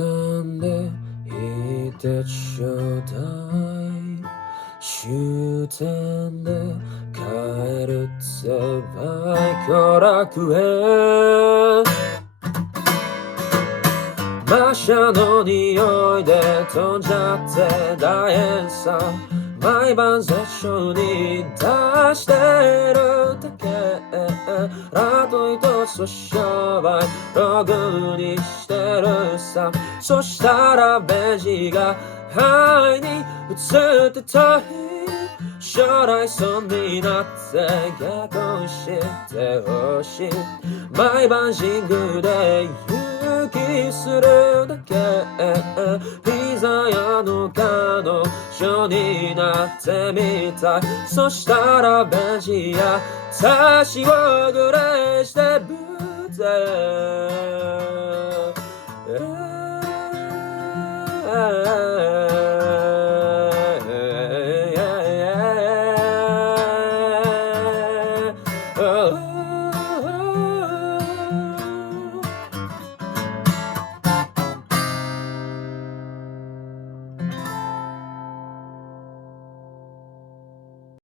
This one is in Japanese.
んでいてちょうだい。終点で帰るってバイク楽園。馬車の匂いで飛んじゃって大変さ。毎晩絶唱に出してるだけ。あと一つとシャワーログにしてるさ。そしたらベンジが肺に映ってた日、将来損になって結婚してほしい。毎晩神宮で勇気するだけ。ピザ屋の彼女になってみたい。そしたらベンチや差しをグレーしてるぜ。Oh